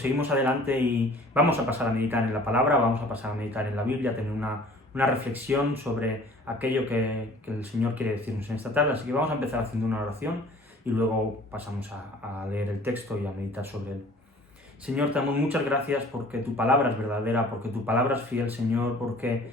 Seguimos adelante y vamos a pasar a meditar en la palabra, vamos a pasar a meditar en la Biblia, a tener una reflexión sobre aquello que el Señor quiere decirnos en esta tarde. Así que vamos a empezar haciendo una oración y luego pasamos a leer el texto y a meditar sobre él. Señor, te damos muchas gracias porque tu palabra es verdadera, porque tu palabra es fiel, Señor, porque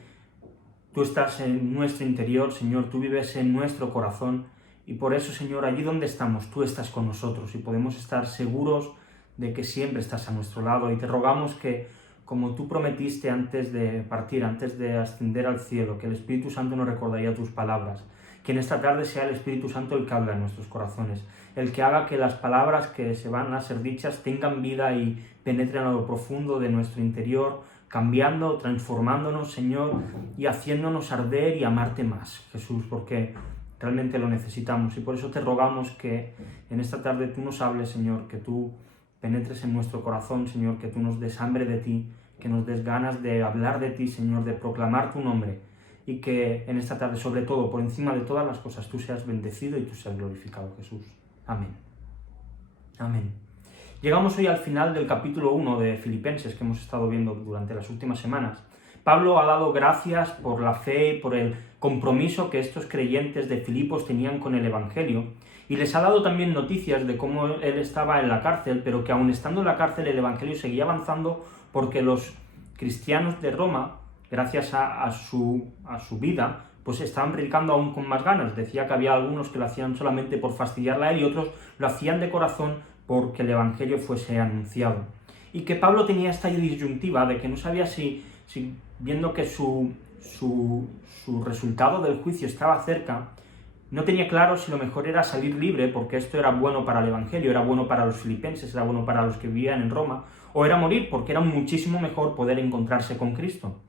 tú estás en nuestro interior, Señor, tú vives en nuestro corazón y por eso, Señor, allí donde estamos, tú estás con nosotros y podemos estar seguros de que siempre estás a nuestro lado, y te rogamos que, como tú prometiste antes de partir, antes de ascender al cielo, que el Espíritu Santo nos recordaría tus palabras, que en esta tarde sea el Espíritu Santo el que habla en nuestros corazones, el que haga que las palabras que se van a ser dichas tengan vida y penetren a lo profundo de nuestro interior, cambiando, transformándonos, Señor, y haciéndonos arder y amarte más, Jesús, porque realmente lo necesitamos, y por eso te rogamos que en esta tarde tú nos hables, Señor, que tú penetres en nuestro corazón, Señor, que tú nos des hambre de ti, que nos des ganas de hablar de ti, Señor, de proclamar tu nombre, y que en esta tarde, sobre todo, por encima de todas las cosas, tú seas bendecido y tú seas glorificado, Jesús. Amén. Amén. Llegamos hoy al final del capítulo 1 de Filipenses, que hemos estado viendo durante las últimas semanas. Pablo ha dado gracias por la fe y por el compromiso que estos creyentes de Filipos tenían con el Evangelio, y les ha dado también noticias de cómo él estaba en la cárcel, pero que aun estando en la cárcel el Evangelio seguía avanzando porque los cristianos de Roma, gracias a su vida, pues estaban predicando aún con más ganas. Decía que había algunos que lo hacían solamente por fastidiarle a él y otros lo hacían de corazón porque el Evangelio fuese anunciado. Y que Pablo tenía esta disyuntiva de que no sabía si viendo que su resultado del juicio estaba cerca, no tenía claro si lo mejor era salir libre, porque esto era bueno para el Evangelio, era bueno para los filipenses, era bueno para los que vivían en Roma, o era morir, porque era muchísimo mejor poder encontrarse con Cristo.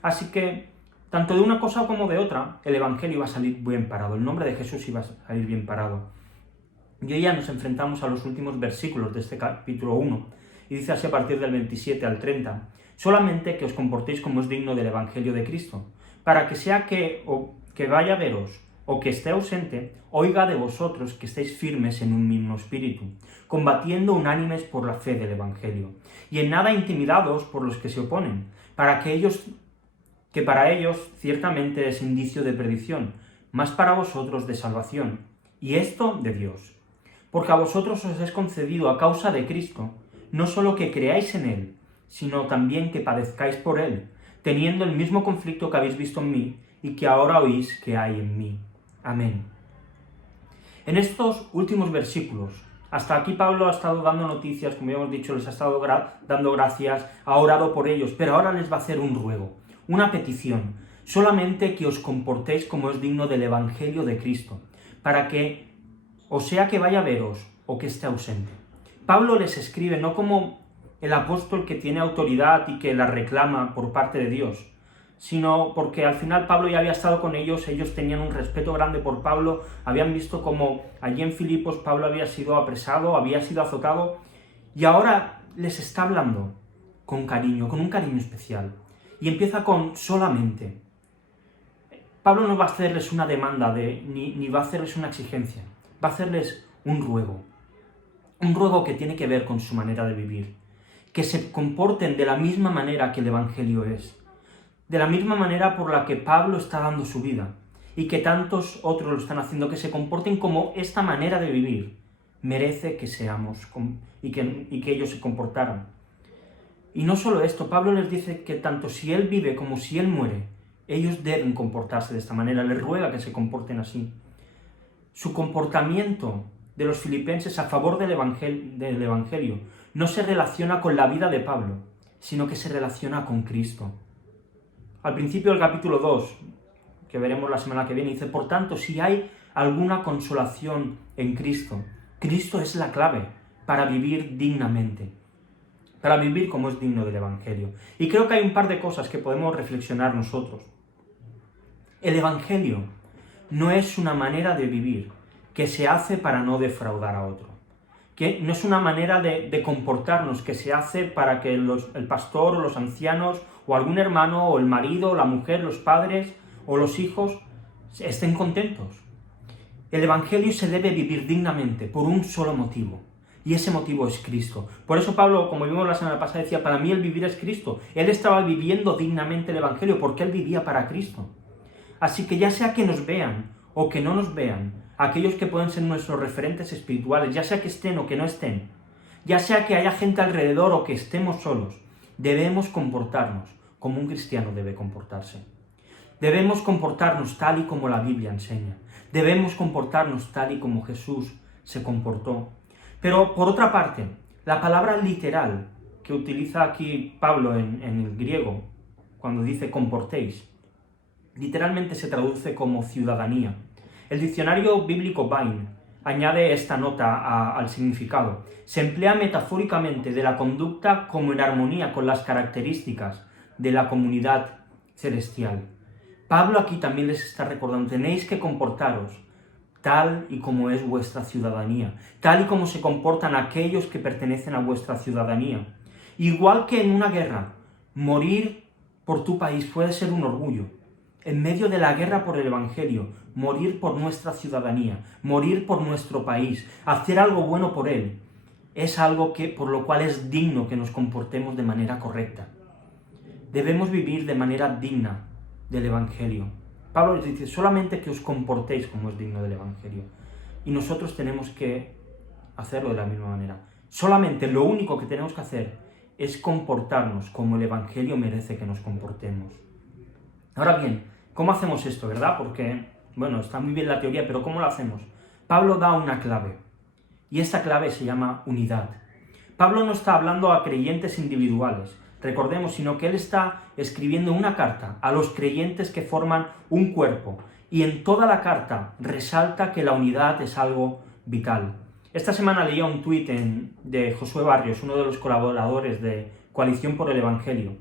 Así que, tanto de una cosa como de otra, el Evangelio iba a salir bien parado, el nombre de Jesús iba a salir bien parado. Y hoy ya nos enfrentamos a los últimos versículos de este capítulo 1, y dice así a partir del 27 al 30, solamente que os comportéis como es digno del Evangelio de Cristo, para que sea que vaya a veros, o que esté ausente, oiga de vosotros que estéis firmes en un mismo espíritu, combatiendo unánimes por la fe del Evangelio, y en nada intimidados por los que se oponen, que para ellos ciertamente es indicio de perdición, mas para vosotros de salvación, y esto de Dios. Porque a vosotros os es concedido a causa de Cristo, no solo que creáis en Él, sino también que padezcáis por Él, teniendo el mismo conflicto que habéis visto en mí, y que ahora oís que hay en mí. Amén. En estos últimos versículos, hasta aquí Pablo ha estado dando noticias, como ya hemos dicho, les ha estado dando gracias, ha orado por ellos, pero ahora les va a hacer un ruego, una petición, solamente que os comportéis como es digno del Evangelio de Cristo, para que, o sea que vaya a veros, o que esté ausente. Pablo les escribe no como el apóstol que tiene autoridad y que la reclama por parte de Dios, sino porque al final Pablo ya había estado con ellos tenían un respeto grande por Pablo, habían visto como allí en Filipos Pablo había sido apresado, había sido azotado, y ahora les está hablando con cariño, con un cariño especial, y empieza con solamente. Pablo no va a hacerles una demanda ni va a hacerles una exigencia, va a hacerles un ruego que tiene que ver con su manera de vivir, que se comporten de la misma manera que el Evangelio es, de la misma manera por la que Pablo está dando su vida, y que tantos otros lo están haciendo, que se comporten como esta manera de vivir merece que seamos, y que ellos se comportaran. Y no solo esto, Pablo les dice que tanto si él vive como si él muere, ellos deben comportarse de esta manera, les ruega que se comporten así. Su comportamiento de los filipenses a favor del Evangelio no se relaciona con la vida de Pablo, sino que se relaciona con Cristo. Al principio del capítulo 2, que veremos la semana que viene, dice, por tanto, si hay alguna consolación en Cristo, Cristo es la clave para vivir dignamente, para vivir como es digno del Evangelio. Y creo que hay un par de cosas que podemos reflexionar nosotros. El Evangelio no es una manera de vivir que se hace para no defraudar a otro, que no es una manera de comportarnos que se hace para que el pastor o los ancianos o algún hermano o el marido o la mujer, los padres o los hijos estén contentos. El Evangelio se debe vivir dignamente por un solo motivo, Y ese motivo es Cristo. Por eso Pablo, como vimos la semana pasada, decía, para mí el vivir es Cristo. Él estaba viviendo dignamente el Evangelio porque él vivía para Cristo. Así que ya sea que nos vean o que no nos vean, aquellos que pueden ser nuestros referentes espirituales, ya sea que estén o que no estén, ya sea que haya gente alrededor o que estemos solos, debemos comportarnos como un cristiano debe comportarse. Debemos comportarnos tal y como la Biblia enseña. Debemos comportarnos tal y como Jesús se comportó. Pero, por otra parte, la palabra literal que utiliza aquí Pablo en el griego, cuando dice comportéis, literalmente se traduce como ciudadanía. El diccionario bíblico Vine añade esta nota al significado. Se emplea metafóricamente de la conducta como en armonía con las características de la comunidad celestial. Pablo aquí también les está recordando, tenéis que comportaros tal y como es vuestra ciudadanía, tal y como se comportan aquellos que pertenecen a vuestra ciudadanía. Igual que en una guerra, morir por tu país puede ser un orgullo. En medio de la guerra por el Evangelio, morir por nuestra ciudadanía, morir por nuestro país, hacer algo bueno por él, es algo por lo cual es digno que nos comportemos de manera correcta. Debemos vivir de manera digna del Evangelio. Pablo les dice, solamente que os comportéis como es digno del Evangelio. Y nosotros tenemos que hacerlo de la misma manera. Solamente lo único que tenemos que hacer es comportarnos como el Evangelio merece que nos comportemos. Ahora bien, ¿cómo hacemos esto, verdad? Porque, bueno, está muy bien la teoría, pero ¿cómo lo hacemos? Pablo da una clave, y esta clave se llama unidad. Pablo no está hablando a creyentes individuales, recordemos, sino que él está escribiendo una carta a los creyentes que forman un cuerpo, y en toda la carta resalta que la unidad es algo vital. Esta semana leía un tuit de Josué Barrios, uno de los colaboradores de Coalición por el Evangelio,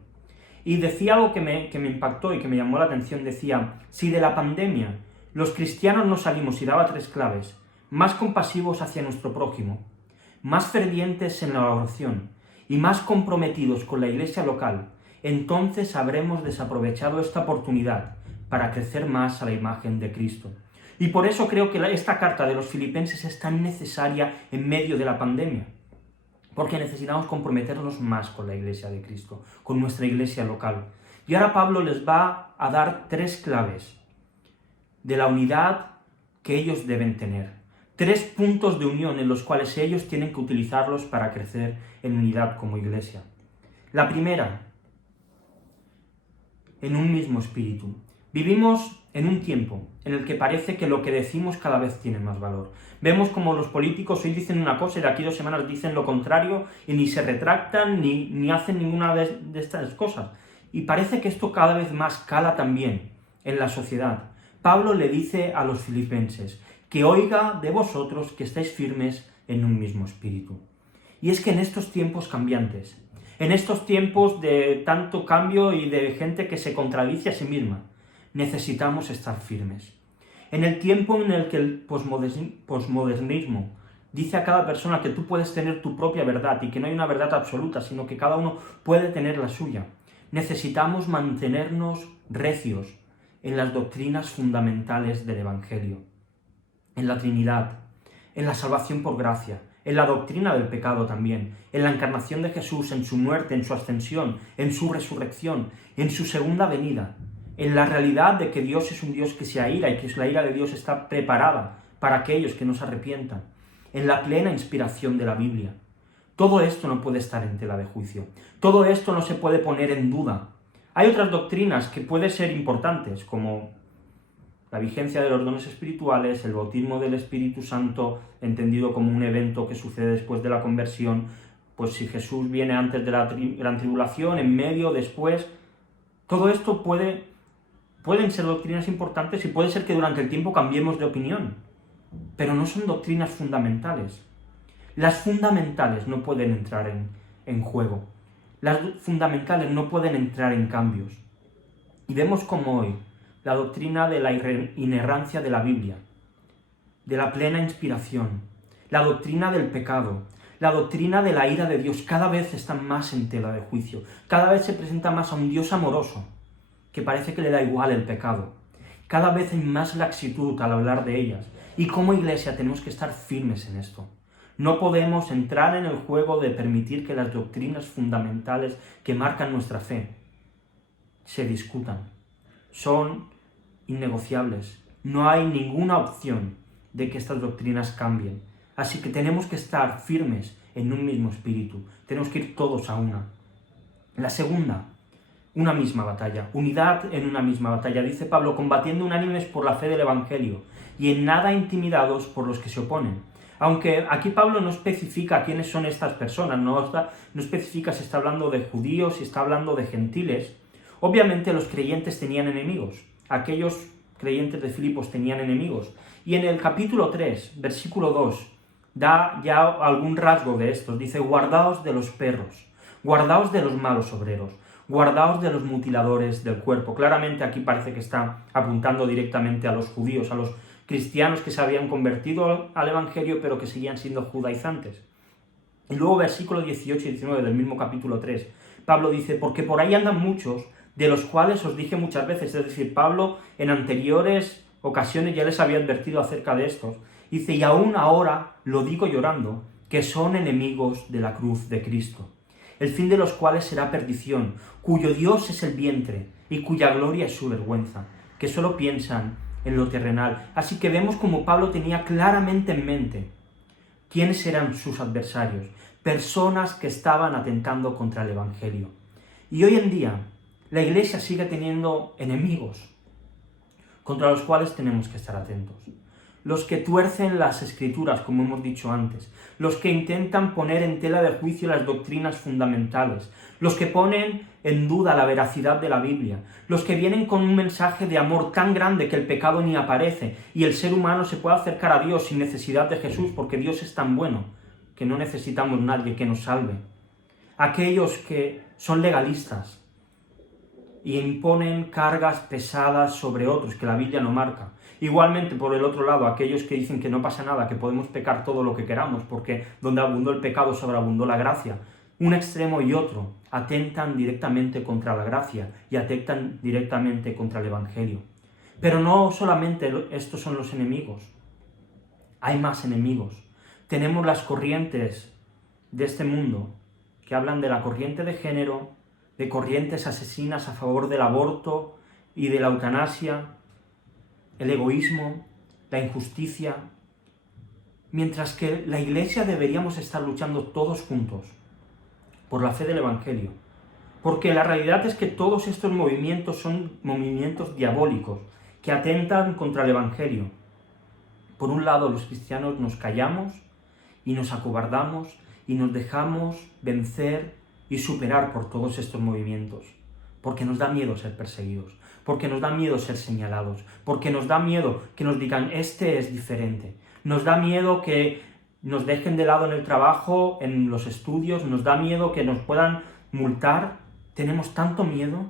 y decía algo que me impactó y que me llamó la atención. Decía, si de la pandemia los cristianos no salimos, y daba 3 claves, más compasivos hacia nuestro prójimo, más fervientes en la oración y más comprometidos con la iglesia local, entonces habremos desaprovechado esta oportunidad para crecer más a la imagen de Cristo. Y por eso creo que esta carta de los Filipenses es tan necesaria en medio de la pandemia, porque necesitamos comprometernos más con la iglesia de Cristo, con nuestra iglesia local. Y ahora Pablo les va a dar 3 claves de la unidad que ellos deben tener. 3 puntos de unión en los cuales ellos tienen que utilizarlos para crecer en unidad como iglesia. La primera, en un mismo espíritu. Vivimos en un tiempo en el que parece que lo que decimos cada vez tiene más valor. Vemos como los políticos hoy dicen una cosa y de aquí 2 semanas dicen lo contrario y ni se retractan ni hacen ninguna de estas cosas. Y parece que esto cada vez más cala también en la sociedad. Pablo le dice a los filipenses que oiga de vosotros que estáis firmes en un mismo espíritu. Y es que en estos tiempos cambiantes, en estos tiempos de tanto cambio y de gente que se contradice a sí misma, necesitamos estar firmes. En el tiempo en el que el posmodernismo dice a cada persona que tú puedes tener tu propia verdad y que no hay una verdad absoluta, sino que cada uno puede tener la suya, necesitamos mantenernos recios en las doctrinas fundamentales del Evangelio, en la Trinidad, en la salvación por gracia, en la doctrina del pecado también, en la encarnación de Jesús, en su muerte, en su ascensión, en su resurrección, en su segunda venida, en la realidad de que Dios es un Dios que se aira y que la ira de Dios está preparada para aquellos que no se arrepientan, en la plena inspiración de la Biblia. Todo esto no puede estar en tela de juicio, todo esto no se puede poner en duda. Hay otras doctrinas que pueden ser importantes, como la vigencia de los dones espirituales, el bautismo del Espíritu Santo, entendido como un evento que sucede después de la conversión, pues si Jesús viene antes de la gran tribulación, en medio, después. Todo esto pueden ser doctrinas importantes y puede ser que durante el tiempo cambiemos de opinión, pero no son doctrinas fundamentales. Las fundamentales no pueden entrar en juego. Las fundamentales no pueden entrar en cambios. Y vemos como hoy la doctrina de la inerrancia de la Biblia, de la plena inspiración, la doctrina del pecado, la doctrina de la ira de Dios, cada vez están más en tela de juicio, cada vez se presenta más a un Dios amoroso, que parece que le da igual el pecado. Cada vez hay más laxitud al hablar de ellas, y como iglesia tenemos que estar firmes en esto. No podemos entrar en el juego de permitir que las doctrinas fundamentales que marcan nuestra fe se discutan. Son innegociables. No hay ninguna opción de que estas doctrinas cambien. Así que tenemos que estar firmes en un mismo espíritu. Tenemos que ir todos a una. La segunda, una misma batalla. Unidad en una misma batalla. Dice Pablo, combatiendo unánimes por la fe del Evangelio y en nada intimidados por los que se oponen. Aunque aquí Pablo no especifica quiénes son estas personas, no especifica si está hablando de judíos, si está hablando de gentiles. Obviamente los creyentes tenían enemigos. Aquellos creyentes de Filipos tenían enemigos. Y en el capítulo 3, versículo 2, da ya algún rasgo de estos. Dice, guardaos de los perros, guardaos de los malos obreros, guardaos de los mutiladores del cuerpo. Claramente aquí parece que está apuntando directamente a los judíos, a los cristianos que se habían convertido al Evangelio, pero que seguían siendo judaizantes. Y luego versículo 18 y 19 del mismo capítulo 3, Pablo dice, porque por ahí andan muchos, de los cuales os dije muchas veces, es decir, Pablo en anteriores ocasiones ya les había advertido acerca de estos. Dice, y aún ahora lo digo llorando, que son enemigos de la cruz de Cristo, el fin de los cuales será perdición, cuyo Dios es el vientre y cuya gloria es su vergüenza, que solo piensan en lo terrenal. Así que vemos como Pablo tenía claramente en mente quiénes eran sus adversarios, personas que estaban atentando contra el Evangelio. Y hoy en día la Iglesia sigue teniendo enemigos contra los cuales tenemos que estar atentos. Los que tuercen las Escrituras, como hemos dicho antes, los que intentan poner en tela de juicio las doctrinas fundamentales, los que ponen en duda la veracidad de la Biblia, los que vienen con un mensaje de amor tan grande que el pecado ni aparece y el ser humano se puede acercar a Dios sin necesidad de Jesús porque Dios es tan bueno que no necesitamos nadie que nos salve. Aquellos que son legalistas y imponen cargas pesadas sobre otros que la Biblia no marca. Igualmente, por el otro lado, aquellos que dicen que no pasa nada, que podemos pecar todo lo que queramos, porque donde abundó el pecado sobreabundó la gracia. Un extremo y otro atentan directamente contra la gracia y atentan directamente contra el Evangelio. Pero no solamente estos son los enemigos, hay más enemigos. Tenemos las corrientes de este mundo que hablan de la corriente de género, de corrientes asesinas a favor del aborto y de la eutanasia, el egoísmo, la injusticia, mientras que la Iglesia deberíamos estar luchando todos juntos por la fe del Evangelio, porque la realidad es que todos estos movimientos son movimientos diabólicos que atentan contra el Evangelio. Por un lado, los cristianos nos callamos y nos acobardamos y nos dejamos vencer y superar por todos estos movimientos, porque nos da miedo ser perseguidos, porque nos da miedo ser señalados, porque nos da miedo que nos digan, este es diferente, nos da miedo que nos dejen de lado en el trabajo, en los estudios, nos da miedo que nos puedan multar, tenemos tanto miedo,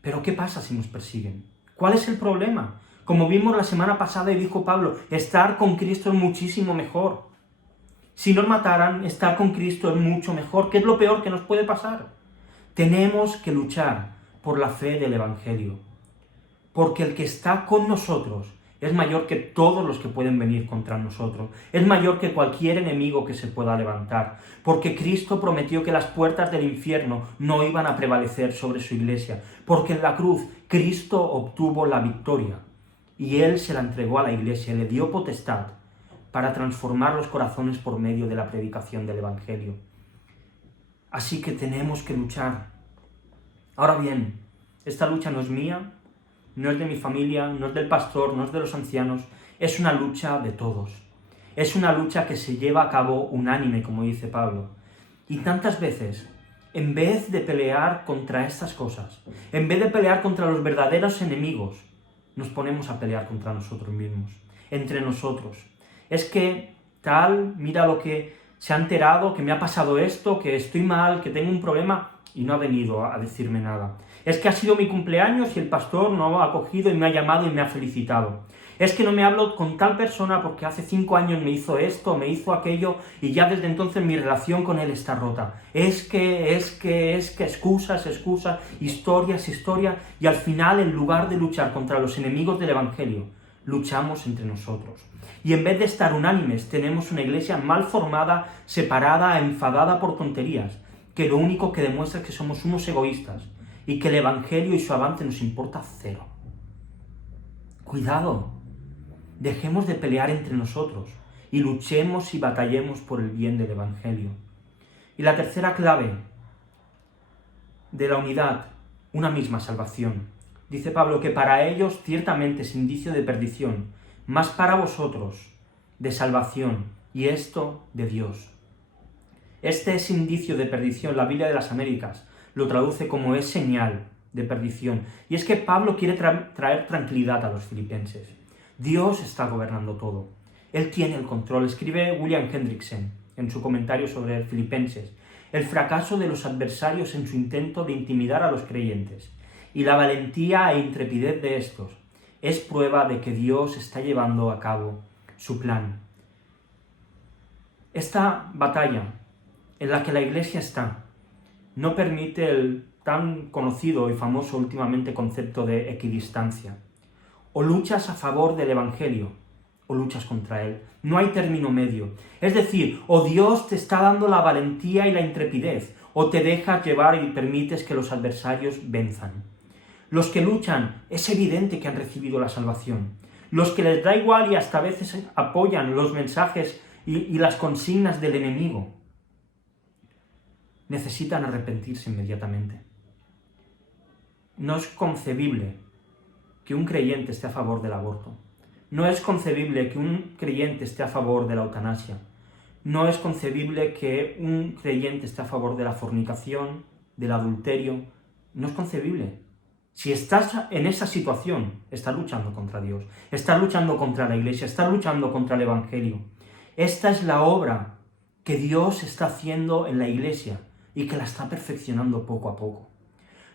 pero ¿qué pasa si nos persiguen? ¿Cuál es el problema? Como vimos la semana pasada y dijo Pablo, estar con Cristo es muchísimo mejor. Si nos mataran, estar con Cristo es mucho mejor. ¿Qué es lo peor que nos puede pasar? Tenemos que luchar por la fe del Evangelio, porque el que está con nosotros es mayor que todos los que pueden venir contra nosotros, es mayor que cualquier enemigo que se pueda levantar, porque Cristo prometió que las puertas del infierno no iban a prevalecer sobre su iglesia, porque en la cruz Cristo obtuvo la victoria y Él se la entregó a la iglesia, le dio potestad para transformar los corazones por medio de la predicación del Evangelio. Así que tenemos que luchar. Ahora bien, esta lucha no es mía, no es de mi familia, no es del pastor, no es de los ancianos, es una lucha de todos. Es una lucha que se lleva a cabo unánime, como dice Pablo. Y tantas veces, en vez de pelear contra estas cosas, en vez de pelear contra los verdaderos enemigos, nos ponemos a pelear contra nosotros mismos, entre nosotros. Es que tal, mira lo que se ha enterado, que me ha pasado esto, que estoy mal, que tengo un problema, y no ha venido a decirme nada. Es que ha sido mi cumpleaños y el pastor no ha cogido y me ha llamado y me ha felicitado. Es que no me hablo con tal persona porque hace 5 años me hizo esto, me hizo aquello, y ya desde entonces mi relación con él está rota. Es que, excusas, historias, y al final, en lugar de luchar contra los enemigos del Evangelio, luchamos entre nosotros. Y en vez de estar unánimes, tenemos una iglesia mal formada, separada, enfadada por tonterías, que lo único que demuestra es que somos unos egoístas y que el Evangelio y su avance nos importa cero. Cuidado, dejemos de pelear entre nosotros y luchemos y batallemos por el bien del Evangelio. Y la tercera clave de la unidad, una misma salvación. Dice Pablo que para ellos ciertamente es indicio de perdición, mas para vosotros de salvación, y esto de Dios. Este es indicio de perdición, la Biblia de las Américas lo traduce como es señal de perdición. Y es que Pablo quiere traer tranquilidad a los filipenses. Dios está gobernando todo. Él tiene el control. Escribe William Hendrickson en su comentario sobre Filipenses. El fracaso de los adversarios en su intento de intimidar a los creyentes y la valentía e intrepidez de estos es prueba de que Dios está llevando a cabo su plan. Esta batalla en la que la Iglesia está no permite el tan conocido y famoso últimamente concepto de equidistancia. O luchas a favor del Evangelio o luchas contra él. No hay término medio. Es decir, o Dios te está dando la valentía y la intrepidez, o te dejas llevar y permites que los adversarios venzan. Los que luchan, es evidente que han recibido la salvación. Los que les da igual y hasta a veces apoyan los mensajes y las consignas del enemigo, necesitan arrepentirse inmediatamente. No es concebible que un creyente esté a favor del aborto. No es concebible que un creyente esté a favor de la eutanasia. No es concebible que un creyente esté a favor de la fornicación, del adulterio. No es concebible. Si estás en esa situación, estás luchando contra Dios, estás luchando contra la Iglesia, estás luchando contra el Evangelio. Esta es la obra que Dios está haciendo en la Iglesia y que la está perfeccionando poco a poco.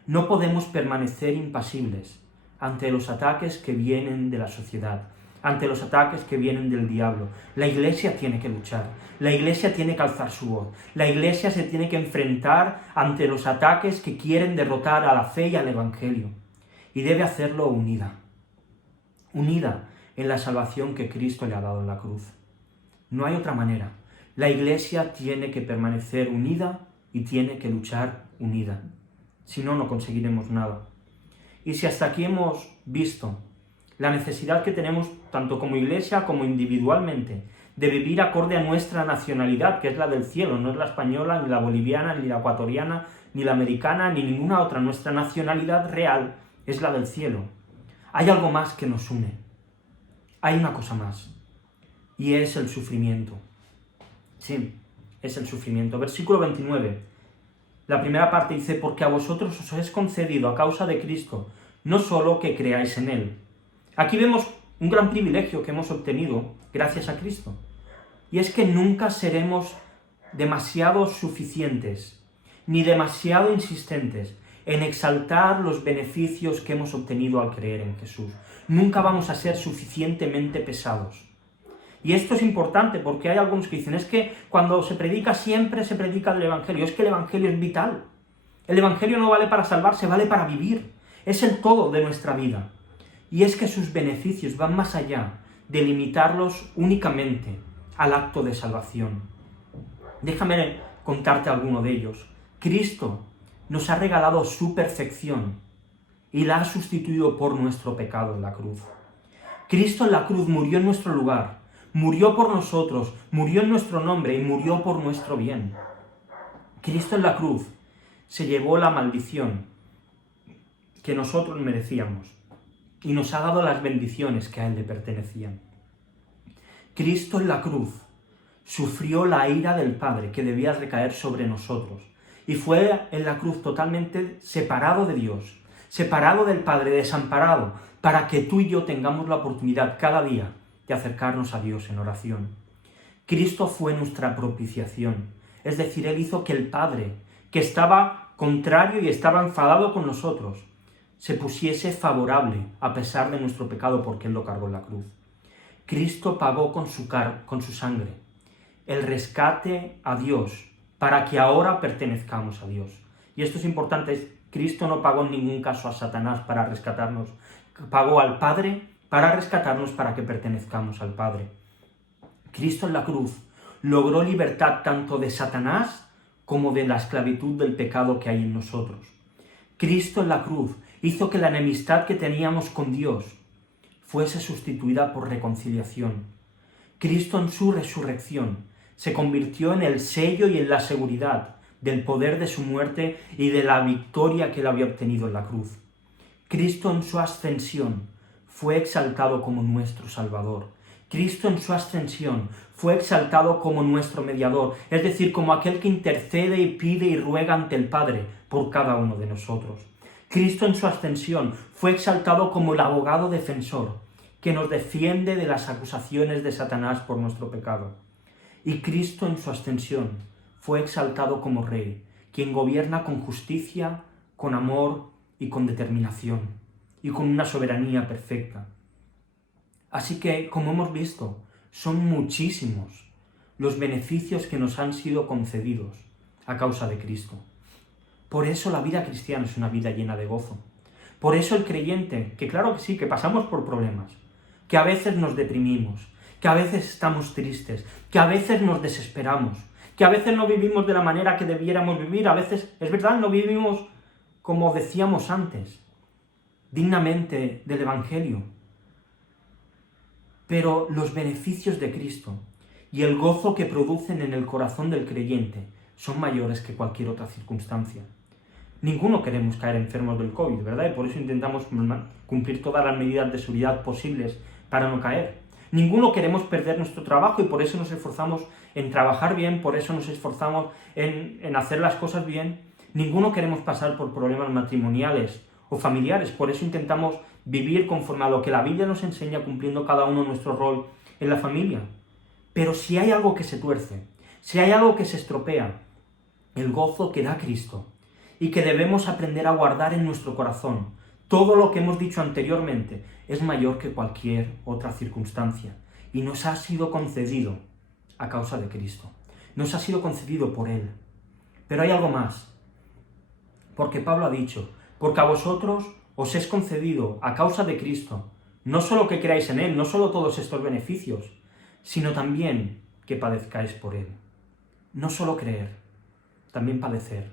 No podemos permanecer impasibles ante los ataques que vienen de la sociedad, ante los ataques que vienen del diablo. La Iglesia tiene que luchar, la Iglesia tiene que alzar su voz, la Iglesia se tiene que enfrentar ante los ataques que quieren derrotar a la fe y al Evangelio. Y debe hacerlo unida en la salvación que Cristo le ha dado en la cruz. No hay otra manera. La Iglesia tiene que permanecer unida y tiene que luchar unida. Si no, no conseguiremos nada. Y si hasta aquí hemos visto la necesidad que tenemos, tanto como Iglesia como individualmente, de vivir acorde a nuestra nacionalidad, que es la del cielo, no es la española, ni la boliviana, ni la ecuatoriana, ni la americana, ni ninguna otra. Nuestra nacionalidad real es la del cielo. Hay algo más que nos une. Hay una cosa más. Y es el sufrimiento. Sí, es el sufrimiento. Versículo 29. La primera parte dice, porque a vosotros os es concedido a causa de Cristo, no solo que creáis en Él. Aquí vemos un gran privilegio que hemos obtenido gracias a Cristo. Y es que nunca seremos demasiado suficientes, ni demasiado insistentes en exaltar los beneficios que hemos obtenido al creer en Jesús. Nunca vamos a ser suficientemente pesados. Y esto es importante porque hay algunos que dicen, es que cuando se predica siempre se predica el Evangelio. Es que el Evangelio es vital. El Evangelio no vale para salvarse, vale para vivir. Es el todo de nuestra vida. Y es que sus beneficios van más allá de limitarlos únicamente al acto de salvación. Déjame contarte alguno de ellos. Cristo nos ha regalado su perfección y la ha sustituido por nuestro pecado en la cruz. Cristo en la cruz murió en nuestro lugar. Murió por nosotros, murió en nuestro nombre y murió por nuestro bien. Cristo en la cruz se llevó la maldición que nosotros merecíamos y nos ha dado las bendiciones que a Él le pertenecían. Cristo en la cruz sufrió la ira del Padre que debía recaer sobre nosotros y fue en la cruz totalmente separado de Dios, separado del Padre, desamparado, para que tú y yo tengamos la oportunidad cada día de acercarnos a Dios en oración. Cristo fue nuestra propiciación, es decir, Él hizo que el Padre, que estaba contrario y estaba enfadado con nosotros, se pusiese favorable a pesar de nuestro pecado porque Él lo cargó en la cruz. Cristo pagó con su sangre el rescate a Dios para que ahora pertenezcamos a Dios. Y esto es importante, Cristo no pagó en ningún caso a Satanás para rescatarnos, pagó al Padre para rescatarnos para que pertenezcamos al Padre. Cristo en la cruz logró libertad tanto de Satanás como de la esclavitud del pecado que hay en nosotros. Cristo en la cruz hizo que la enemistad que teníamos con Dios fuese sustituida por reconciliación. Cristo en su resurrección se convirtió en el sello y en la seguridad del poder de su muerte y de la victoria que él había obtenido en la cruz. Cristo en su ascensión fue exaltado como nuestro Salvador. Cristo en su ascensión fue exaltado como nuestro mediador, es decir, como aquel que intercede y pide y ruega ante el Padre por cada uno de nosotros. Cristo en su ascensión fue exaltado como el abogado defensor, que nos defiende de las acusaciones de Satanás por nuestro pecado. Y Cristo en su ascensión fue exaltado como Rey, quien gobierna con justicia, con amor y con determinación, y con una soberanía perfecta. Así que, como hemos visto, son muchísimos los beneficios que nos han sido concedidos a causa de Cristo. Por eso la vida cristiana es una vida llena de gozo. Por eso el creyente, que claro que sí, que pasamos por problemas, que a veces nos deprimimos, que a veces estamos tristes, que a veces nos desesperamos, que a veces no vivimos de la manera que debiéramos vivir, a veces, es verdad, no vivimos como decíamos antes, dignamente del Evangelio. Pero los beneficios de Cristo y el gozo que producen en el corazón del creyente son mayores que cualquier otra circunstancia. Ninguno queremos caer enfermos del COVID, ¿verdad? Y por eso intentamos cumplir todas las medidas de seguridad posibles para no caer. Ninguno queremos perder nuestro trabajo y por eso nos esforzamos en trabajar bien, por eso nos esforzamos en hacer las cosas bien. Ninguno queremos pasar por problemas matrimoniales o familiares, por eso intentamos vivir conforme a lo que la Biblia nos enseña, cumpliendo cada uno nuestro rol en la familia. Pero si hay algo que se tuerce, si hay algo que se estropea, el gozo que da Cristo y que debemos aprender a guardar en nuestro corazón, todo lo que hemos dicho anteriormente, es mayor que cualquier otra circunstancia y nos ha sido concedido a causa de Cristo. Nos ha sido concedido por Él. Pero hay algo más, porque Pablo ha dicho, porque a vosotros os es concedido a causa de Cristo, no solo que creáis en Él, no solo todos estos beneficios, sino también que padezcáis por Él. No solo creer, también padecer,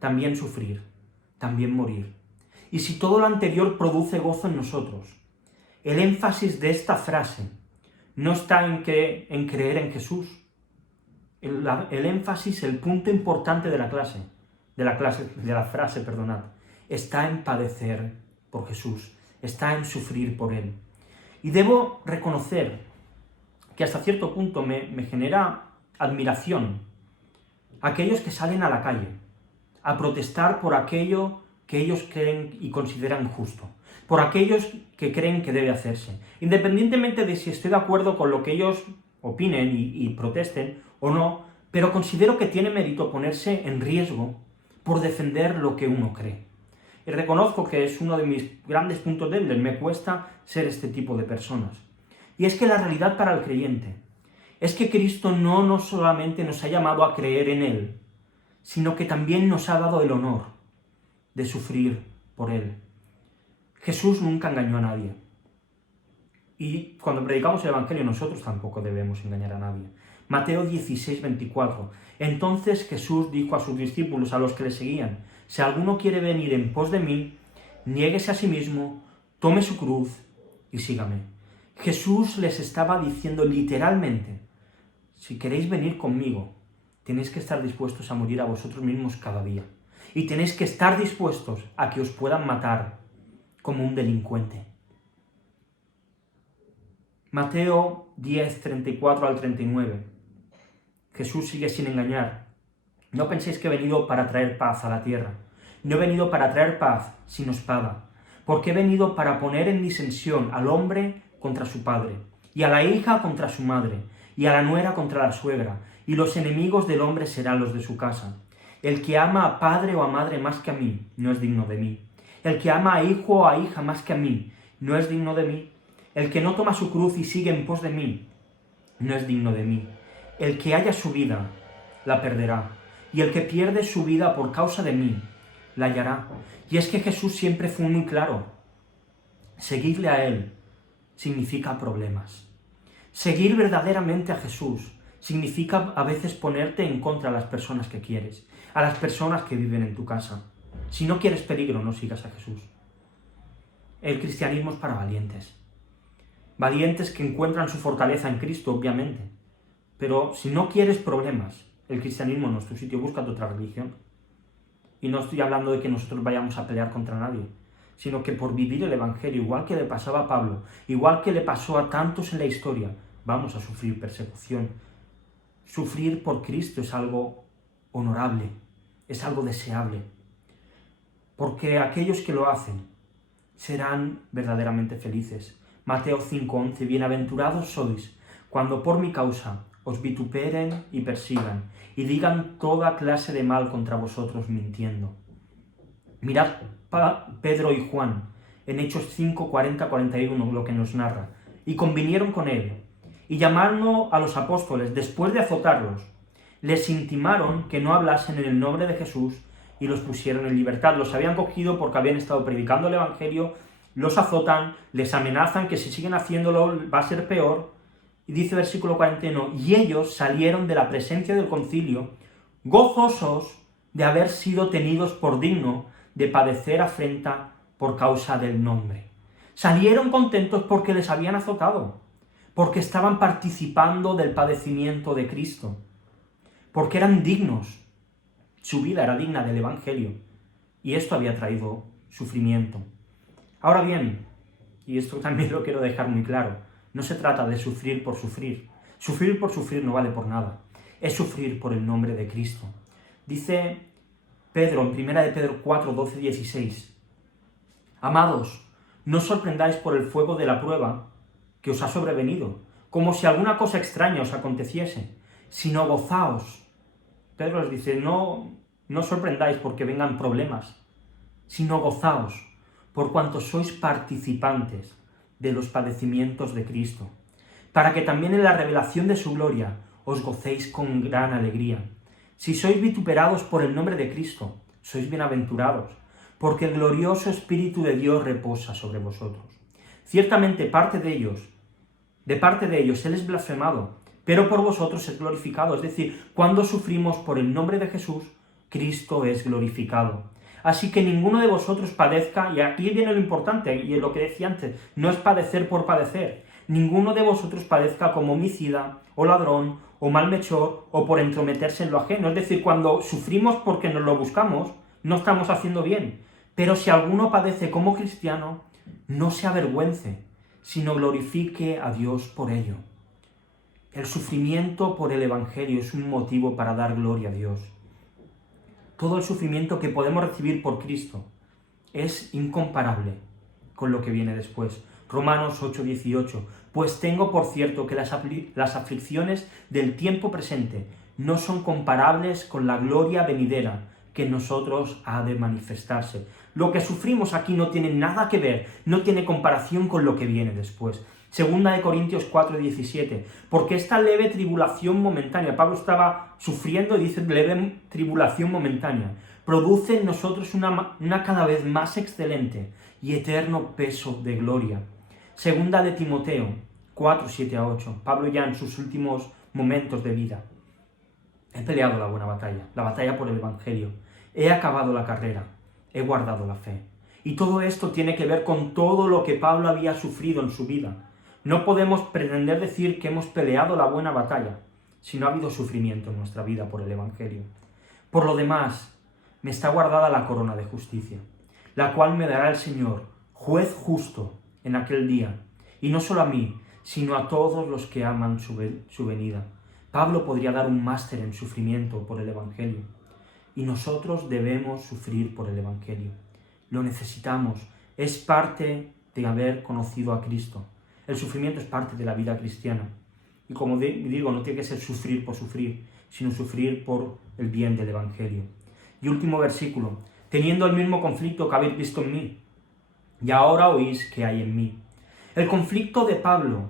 también sufrir, también morir. Y si todo lo anterior produce gozo en nosotros, el énfasis de esta frase no está en creer en Jesús. El énfasis, el punto importante de la frase, está en padecer por Jesús, está en sufrir por Él. Y debo reconocer que hasta cierto punto me genera admiración aquellos que salen a la calle a protestar por aquello que ellos creen y consideran justo, por aquellos que creen que debe hacerse, independientemente de si estoy de acuerdo con lo que ellos opinen y protesten o no, pero considero que tiene mérito ponerse en riesgo por defender lo que uno cree. Y reconozco que es uno de mis grandes puntos débiles, me cuesta ser este tipo de personas. Y es que la realidad para el creyente es que Cristo no solamente nos ha llamado a creer en Él, sino que también nos ha dado el honor de sufrir por Él. Jesús nunca engañó a nadie. Y cuando predicamos el Evangelio nosotros tampoco debemos engañar a nadie. Mateo 16, 24. Entonces Jesús dijo a sus discípulos, a los que le seguían, si alguno quiere venir en pos de mí, niéguese a sí mismo, tome su cruz y sígame. Jesús les estaba diciendo literalmente, si queréis venir conmigo, tenéis que estar dispuestos a morir a vosotros mismos cada día. Y tenéis que estar dispuestos a que os puedan matar como un delincuente. Mateo 10, 34 al 39. Jesús sigue sin engañar. No penséis que he venido para traer paz a la tierra. No he venido para traer paz, sino espada. Porque he venido para poner en disensión al hombre contra su padre, y a la hija contra su madre, y a la nuera contra la suegra, y los enemigos del hombre serán los de su casa. El que ama a padre o a madre más que a mí, no es digno de mí. El que ama a hijo o a hija más que a mí, no es digno de mí. El que no toma su cruz y sigue en pos de mí, no es digno de mí. El que haya su vida, la perderá. Y el que pierde su vida por causa de mí, la hallará. Y es que Jesús siempre fue muy claro. Seguidle a Él significa problemas. Seguir verdaderamente a Jesús significa a veces ponerte en contra de las personas que quieres, a las personas que viven en tu casa. Si no quieres peligro, no sigas a Jesús. El cristianismo es para valientes. Valientes que encuentran su fortaleza en Cristo, obviamente. Pero si no quieres problemas, el cristianismo no es tu sitio, búscate otra religión. Y no estoy hablando de que nosotros vayamos a pelear contra nadie, sino que por vivir el Evangelio, igual que le pasaba a Pablo, igual que le pasó a tantos en la historia, vamos a sufrir persecución. Sufrir por Cristo es algo honorable, es algo deseable, porque aquellos que lo hacen serán verdaderamente felices. Mateo 5:11, bienaventurados sois cuando por mi causa os vituperen y persigan, y digan toda clase de mal contra vosotros mintiendo. Mirad Pedro y Juan en Hechos 5, 40, 41, lo que nos narra. Y convinieron con él, y llamando a los apóstoles, después de azotarlos, les intimaron que no hablasen en el nombre de Jesús, y los pusieron en libertad. Los habían cogido porque habían estado predicando el Evangelio, los azotan, les amenazan que si siguen haciéndolo va a ser peor. Y dice versículo 41, y ellos salieron de la presencia del concilio, gozosos de haber sido tenidos por digno de padecer afrenta por causa del nombre. Salieron contentos porque les habían azotado, porque estaban participando del padecimiento de Cristo, porque eran dignos, su vida era digna del Evangelio, y esto había traído sufrimiento. Ahora bien, y esto también lo quiero dejar muy claro, no se trata de sufrir por sufrir. Sufrir por sufrir no vale por nada. Es sufrir por el nombre de Cristo. Dice Pedro en 1 de Pedro 4, 12, 16. Amados, no os sorprendáis por el fuego de la prueba que os ha sobrevenido, como si alguna cosa extraña os aconteciese, sino gozaos. Pedro les dice, no os sorprendáis porque vengan problemas, sino gozaos, por cuanto sois participantes de los padecimientos de Cristo, para que también en la revelación de su gloria os gocéis con gran alegría. Si sois vituperados por el nombre de Cristo, sois bienaventurados, porque el glorioso Espíritu de Dios reposa sobre vosotros. Ciertamente de parte de ellos Él es blasfemado, pero por vosotros es glorificado. Es decir, cuando sufrimos por el nombre de Jesús, Cristo es glorificado. Así que ninguno de vosotros padezca, y aquí viene lo importante, y lo que decía antes, no es padecer por padecer. Ninguno de vosotros padezca como homicida, o ladrón, o malhechor, o por entrometerse en lo ajeno. Es decir, cuando sufrimos porque nos lo buscamos, no estamos haciendo bien. Pero si alguno padece como cristiano, no se avergüence, sino glorifique a Dios por ello. El sufrimiento por el Evangelio es un motivo para dar gloria a Dios. Todo el sufrimiento que podemos recibir por Cristo es incomparable con lo que viene después. Romanos 8:18. Pues tengo por cierto que las aflicciones del tiempo presente no son comparables con la gloria venidera que en nosotros ha de manifestarse. Lo que sufrimos aquí no tiene nada que ver, no tiene comparación con lo que viene después. Segunda de Corintios 4:17, porque esta leve tribulación momentánea, Pablo estaba sufriendo y dice leve tribulación momentánea, produce en nosotros una cada vez más excelente y eterno peso de gloria. Segunda de Timoteo 4:7-8, Pablo ya en sus últimos momentos de vida. He peleado la buena batalla, la batalla por el Evangelio, he acabado la carrera, he guardado la fe. Y todo esto tiene que ver con todo lo que Pablo había sufrido en su vida. No podemos pretender decir que hemos peleado la buena batalla si no ha habido sufrimiento en nuestra vida por el Evangelio. Por lo demás, me está guardada la corona de justicia, la cual me dará el Señor, juez justo, en aquel día, y no solo a mí, sino a todos los que aman su venida. Pablo podría dar un máster en sufrimiento por el Evangelio, y nosotros debemos sufrir por el Evangelio. Lo necesitamos, es parte de haber conocido a Cristo. El sufrimiento es parte de la vida cristiana. Y como digo, no tiene que ser sufrir por sufrir, sino sufrir por el bien del Evangelio. Y último versículo. Teniendo el mismo conflicto que habéis visto en mí, y ahora oís que hay en mí. El conflicto de Pablo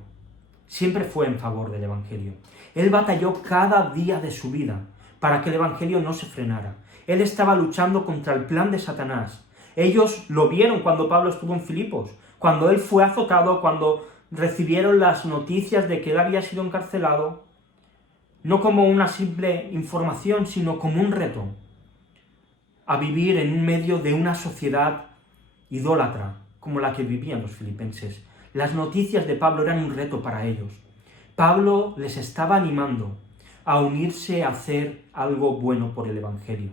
siempre fue en favor del Evangelio. Él batalló cada día de su vida para que el Evangelio no se frenara. Él estaba luchando contra el plan de Satanás. Ellos lo vieron cuando Pablo estuvo en Filipos, cuando él fue azotado, cuando recibieron las noticias de que él había sido encarcelado, no como una simple información, sino como un reto a vivir en medio de una sociedad idólatra, como la que vivían los filipenses. Las noticias de Pablo eran un reto para ellos. Pablo les estaba animando a unirse a hacer algo bueno por el Evangelio,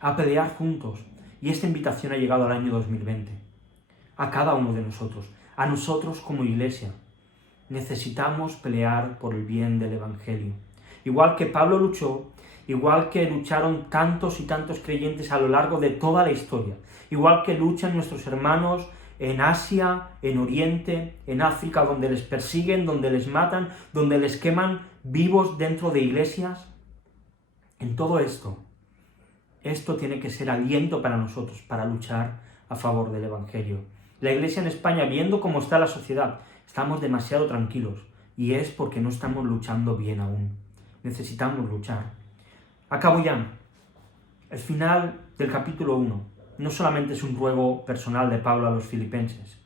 a pelear juntos. Y esta invitación ha llegado al año 2020, a cada uno de nosotros, a nosotros como iglesia. Necesitamos pelear por el bien del Evangelio. Igual que Pablo luchó, igual que lucharon tantos y tantos creyentes a lo largo de toda la historia, igual que luchan nuestros hermanos en Asia, en Oriente, en África, donde les persiguen, donde les matan, donde les queman vivos dentro de iglesias. En todo esto tiene que ser aliento para nosotros, para luchar a favor del Evangelio. La Iglesia en España, viendo cómo está la sociedad, estamos demasiado tranquilos, y es porque no estamos luchando bien aún. Necesitamos luchar. Acabo ya. El final del capítulo 1 no solamente es un ruego personal de Pablo a los filipenses,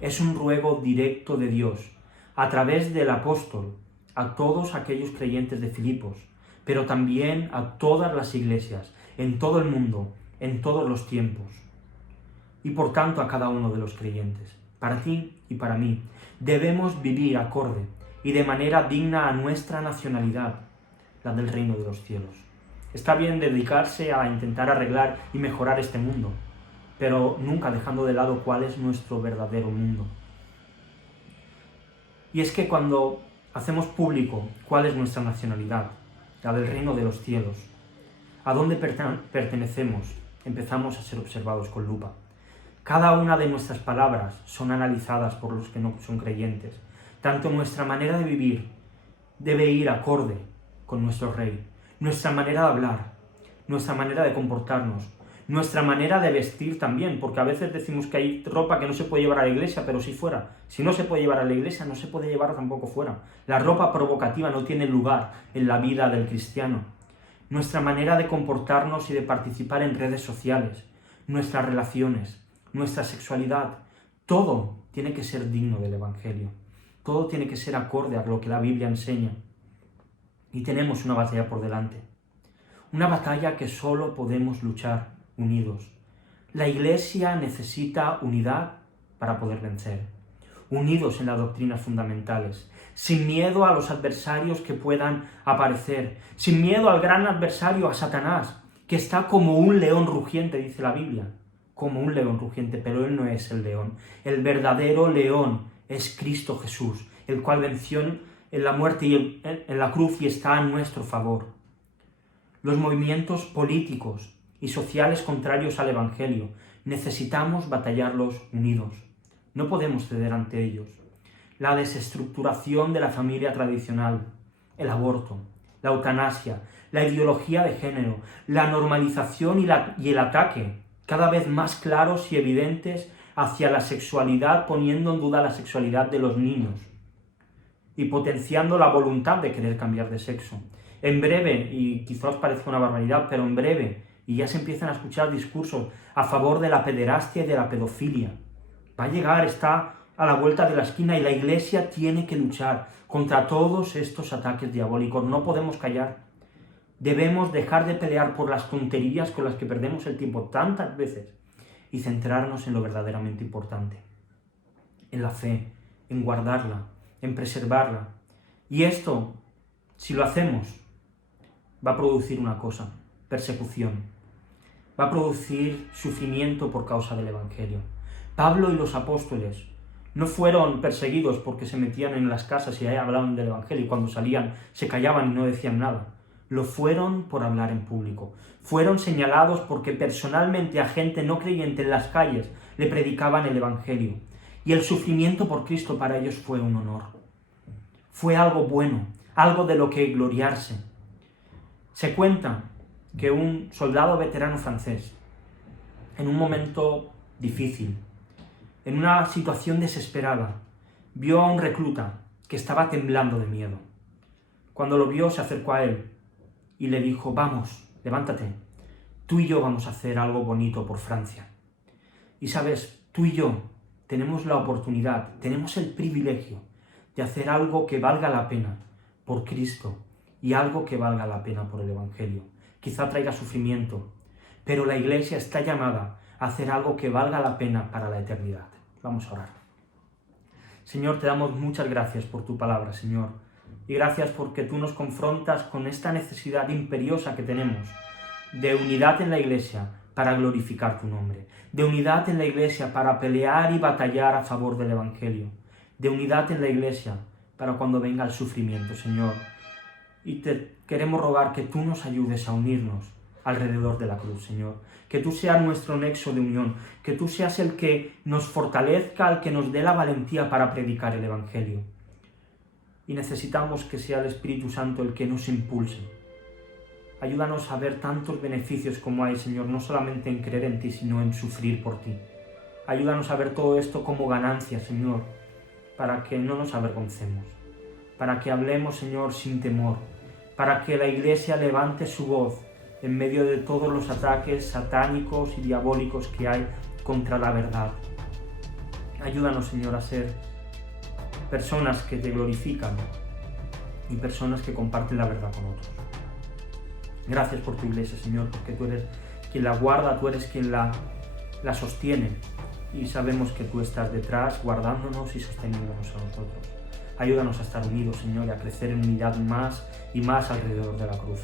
es un ruego directo de Dios, a través del apóstol, a todos aquellos creyentes de Filipos, pero también a todas las iglesias, en todo el mundo, en todos los tiempos, y por tanto a cada uno de los creyentes. Para ti y para mí, debemos vivir acorde y de manera digna a nuestra nacionalidad, la del reino de los cielos. Está bien dedicarse a intentar arreglar y mejorar este mundo, pero nunca dejando de lado cuál es nuestro verdadero mundo. Y es que cuando hacemos público cuál es nuestra nacionalidad, la del reino de los cielos, a dónde pertenecemos, empezamos a ser observados con lupa. Cada una de nuestras palabras son analizadas por los que no son creyentes. Tanto nuestra manera de vivir debe ir acorde con nuestro Rey. Nuestra manera de hablar, nuestra manera de comportarnos, nuestra manera de vestir también, porque a veces decimos que hay ropa que no se puede llevar a la iglesia, pero si fuera. Si no se puede llevar a la iglesia, no se puede llevar tampoco fuera. La ropa provocativa no tiene lugar en la vida del cristiano. Nuestra manera de comportarnos y de participar en redes sociales, nuestras relaciones, nuestra sexualidad, todo tiene que ser digno del Evangelio. Todo tiene que ser acorde a lo que la Biblia enseña. Y tenemos una batalla por delante. Una batalla que solo podemos luchar unidos. La Iglesia necesita unidad para poder vencer. Unidos en las doctrinas fundamentales. Sin miedo a los adversarios que puedan aparecer. Sin miedo al gran adversario, a Satanás, que está como un león rugiente, dice la Biblia. Como un león rugiente, pero él no es el león. El verdadero león es Cristo Jesús, el cual venció en la muerte y en la cruz y está a nuestro favor. Los movimientos políticos y sociales contrarios al Evangelio necesitamos batallarlos unidos. No podemos ceder ante ellos. La desestructuración de la familia tradicional, el aborto, la eutanasia, la ideología de género, la normalización y el ataque cada vez más claros y evidentes hacia la sexualidad, poniendo en duda la sexualidad de los niños y potenciando la voluntad de querer cambiar de sexo. En breve, y quizás parezca una barbaridad, pero en breve, y ya se empiezan a escuchar discursos a favor de la pederastia y de la pedofilia. Va a llegar, está a la vuelta de la esquina y la Iglesia tiene que luchar contra todos estos ataques diabólicos. No podemos callar. Debemos dejar de pelear por las tonterías con las que perdemos el tiempo tantas veces y centrarnos en lo verdaderamente importante, en la fe, en guardarla, en preservarla. Y esto, si lo hacemos, va a producir una cosa, persecución. Va a producir sufrimiento por causa del Evangelio. Pablo y los apóstoles no fueron perseguidos porque se metían en las casas y ahí hablaban del Evangelio y cuando salían se callaban y no decían nada. Lo fueron por hablar en público. Fueron señalados porque personalmente a gente no creyente en las calles le predicaban el Evangelio. Y el sufrimiento por Cristo para ellos fue un honor. Fue algo bueno, algo de lo que gloriarse. Se cuenta que un soldado veterano francés, en un momento difícil, en una situación desesperada, vio a un recluta que estaba temblando de miedo. Cuando lo vio, se acercó a él y le dijo: vamos, levántate, tú y yo vamos a hacer algo bonito por Francia. Y sabes, tú y yo tenemos la oportunidad, tenemos el privilegio de hacer algo que valga la pena por Cristo y algo que valga la pena por el Evangelio. Quizá traiga sufrimiento, pero la Iglesia está llamada a hacer algo que valga la pena para la eternidad. Vamos a orar. Señor, te damos muchas gracias por tu palabra, Señor, y gracias porque tú nos confrontas con esta necesidad imperiosa que tenemos de unidad en la Iglesia para glorificar tu nombre, de unidad en la Iglesia para pelear y batallar a favor del Evangelio, de unidad en la Iglesia para cuando venga el sufrimiento, Señor. Y te queremos rogar que tú nos ayudes a unirnos alrededor de la cruz, Señor. Que tú seas nuestro nexo de unión, que tú seas el que nos fortalezca, el que nos dé la valentía para predicar el Evangelio. Y necesitamos que sea el Espíritu Santo el que nos impulse. Ayúdanos a ver tantos beneficios como hay, Señor, no solamente en creer en ti, sino en sufrir por ti. Ayúdanos a ver todo esto como ganancia, Señor, para que no nos avergoncemos, para que hablemos, Señor, sin temor, para que la Iglesia levante su voz en medio de todos los ataques satánicos y diabólicos que hay contra la verdad. Ayúdanos, Señor, a ser personas que te glorifican y personas que comparten la verdad con otros. Gracias por tu Iglesia, Señor, porque tú eres quien la guarda, tú eres quien la sostiene, y sabemos que tú estás detrás guardándonos y sosteniéndonos a nosotros. Ayúdanos a estar unidos, Señor, y a crecer en unidad más y más alrededor de la cruz.